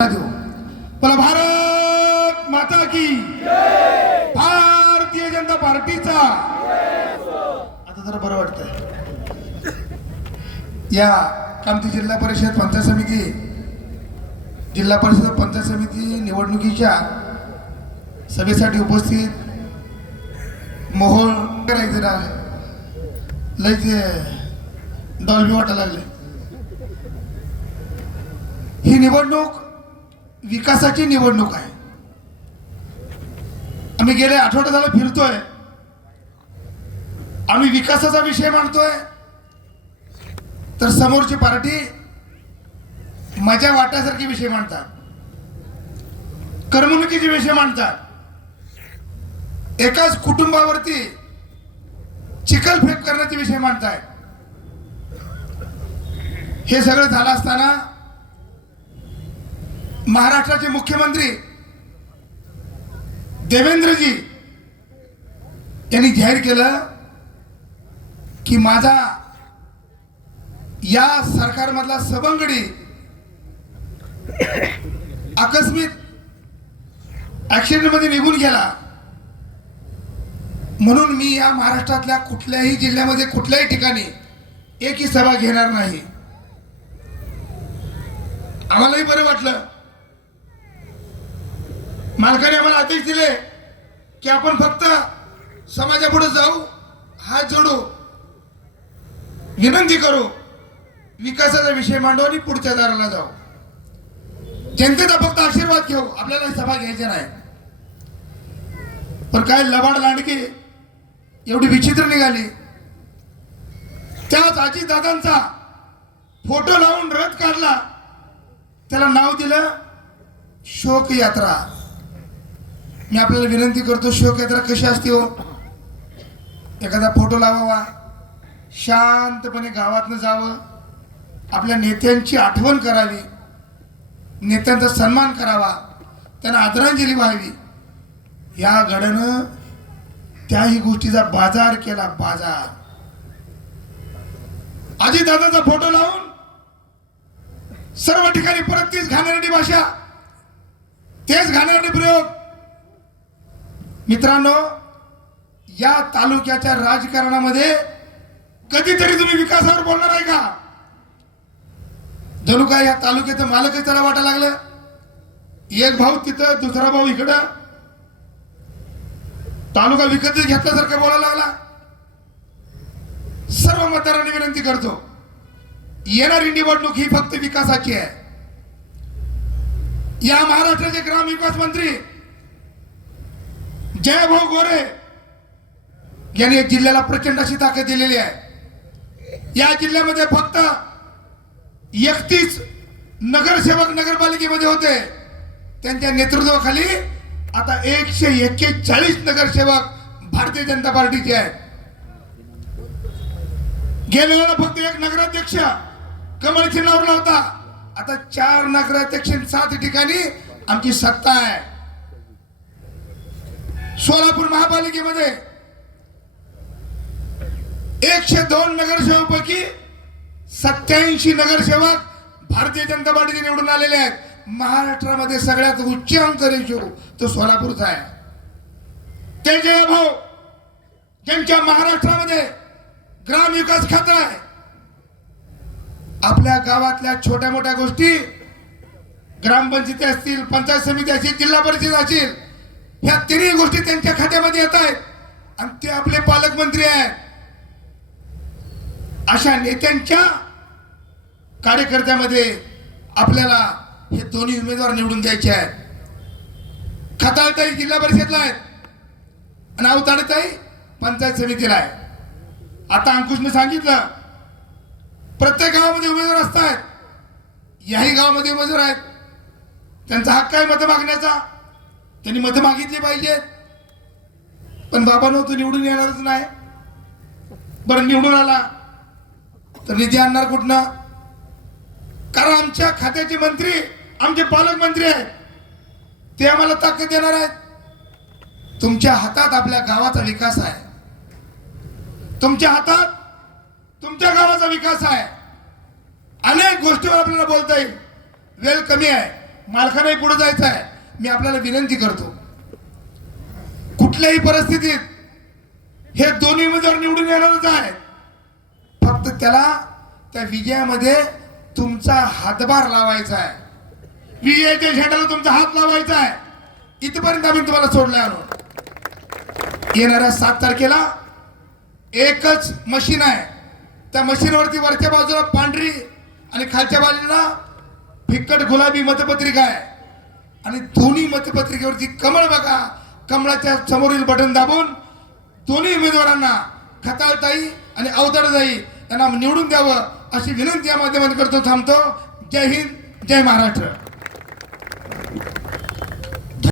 मला भारत माता की भारतीय जनता पार्टीचा आता जरा बरं वाटतंय। या कामठी जिल्हा परिषद पंचायत समिती पंचायत समिती निवडणुकीच्या सभेसाठी उपस्थित मोहोळ करायचं ना लय ते डॉल्बी वाटायला लागले। ही निवडणूक विकासाची निवडणूक आहे। आम्ही गेले आठवडे झाले फिरतोय, आम्ही विकासाचा विषय मांडतोय तर समोरची पार्टी मजा वाटासारखे विषय मांडतात, करमणुकीचे विषय मांडतात, एकाच कुटुंबावरती चिखलफेक करण्याचे विषय मांडताय। हे सगळं झालं असताना महाराष्ट्राचे मुख्यमंत्री देवेंद्रजी यांनी जाहीर केलं की माझा या सरकारमधला सवंगडी आकस्मिक ऍक्सिडेंटमध्ये निघून गेला, म्हणून मी या महाराष्ट्रातल्या कुठल्याही जिल्ह्यामध्ये कुठल्याही ठिकाणी एकही सभा घेणार नाही। आम्हालाही बरं वाटलं, मालकाने आम्हाला आदेश दिले की आपण फक्त समाजापुढे जाऊ, हात जोडू, विनंती करू, विकासाचा विषय मांडू आणि पुढच्या दाराला जाऊ, जनतेचा फक्त आशीर्वाद घेऊ, आपल्याला सभा घ्यायची नाही। पण काय लबाड लांडगी एवढी विचित्र निघाली, त्याच अजितदादांचा फोटो लावून रथ काढला, त्याला नाव दिलं शोक यात्रा। मी आपल्याला विनंती करतो, शोक यात्रा कशी असते हो? एखादा फोटो लावावा, शांतपणे गावातनं जावं, आपल्या नेत्यांची आठवण करावी, नेत्यांचा सन्मान करावा, त्यांना आदरांजली व्हावी। या गडानं त्याही गोष्टीचा बाजार केला, बाजार। अजितदादांचा फोटो लावून सर्व ठिकाणी परत तीच घाणेरडी भाषा, तेच घाणेरडे प्रयोग। मित्रांनो, या तालुक्याच्या राजकारणामध्ये कधीतरी तुम्ही विकासावर बोलणार आहे का? जणू काय या तालुक्याचं मालकच त्याला वाटायला लागलं, एक भाऊ तिथं दुसरा भाऊ इकडं, तालुका विकत घेतल्यासारखं बोलायला लागला। सर्व मतदारांनी विनंती करतो, येणारी निवडणूक ही फक्त विकासाची आहे। या महाराष्ट्राचे ग्रामविकास मंत्री जयभाऊ गोरे यांनी या जिल्ह्याला प्रचंड अशी ताकद दिलेली आहे। या जिल्ह्यामध्ये फक्त 31 नगरसेवक नगरपालिकेमध्ये होते, त्यांच्या नेतृत्वाखाली आता 141 नगरसेवक भारतीय जनता पार्टीचे आहेत। गेल्या वेळेला फक्त एक नगराध्यक्ष कमळ चिन्हावर होता, आता 4 नगराध्यक्ष 7 ठिकाणी आमची सत्ता आहे। सोलापूर महापालिकेमध्ये 102 नगरसेवकांपैकी 87 नगरसेवक भारतीय जनता पार्टीचे निवडून आलेले आहेत। महाराष्ट्रामध्ये सगळ्यात उच्च अंक रेशो तो सोलापूरचा आहे। ते जयभाऊ ज्यांच्या महाराष्ट्रामध्ये ग्रामविकास खातं आहे, आपल्या गावातल्या छोट्या मोठ्या गोष्टी, ग्रामपंचायती असतील, पंचायत समिती असतील, जिल्हा परिषद असतील, ह्या तिन्ही गोष्टी त्यांच्या खात्यामध्ये येत आहेत आणि ते आपले पालकमंत्री आहेत। अशा नेत्यांच्या कार्यकर्त्यामध्ये आपल्याला हे दोन्ही उमेदवार निवडून द्यायचे आहेत। खताळताई जिल्हा परिषदला आहेत आणि अवताडेताई पंचायत समितीला आहे। आता अंकुशने सांगितलं, प्रत्येक गावामध्ये उमेदवार असतात, याही गावामध्ये उमेदवार आहेत, त्यांचा हक्क आहे मतं मागण्याचा, त्यांनी मतं मागितली पाहिजेत। पण बाबांनो, तो निवडून येणारच नाही। बरं, निवडून आला तर निधी आणणार कुठनं? कारण आमच्या खात्याचे मंत्री, आमचे पालकमंत्री आहेत, ते आम्हाला ताकद देणार आहेत। तुमच्या हातात आपल्या गावाचा विकास आहे, तुमच्या हातात तुमच्या गावाचा विकास आहे। अनेक गोष्टीवर आपल्याला बोलता येईल, वेळ कमी आहे, मालकालाही पुढे जायचं आहे. मी आपल्याला विनंती करतो, कुठल्याही परिस्थितीत हे दोन्ही उमेदवार निवडून येणारच आहेत. फक्त त्याला त्या विजयामध्ये तुमचा हातभार लावायचा आहे, विजयाच्या झेंड्याला तुमचा हात लावायचा आहे. इथपर्यंत आम्ही तुम्हाला सोडलं आणून. येणाऱ्या 7 तारखेला एकच मशीन आहे. त्या मशीनवरती वरच्या बाजूला पांढरी आणि खालच्या बाजूला फिक्कट गुलाबी मतपत्रिका आहे आणि दोन्ही मतपत्रिकेवरती कमळ बघा. कमळाच्या समोरील बटन दाबून दोन्ही उमेदवारांना खताळताई आणि अवतडताई यांना निवडून द्यावं अशी विनंती या माध्यमातून करतो. थांबतो. जय हिंद, जय महाराष्ट्र.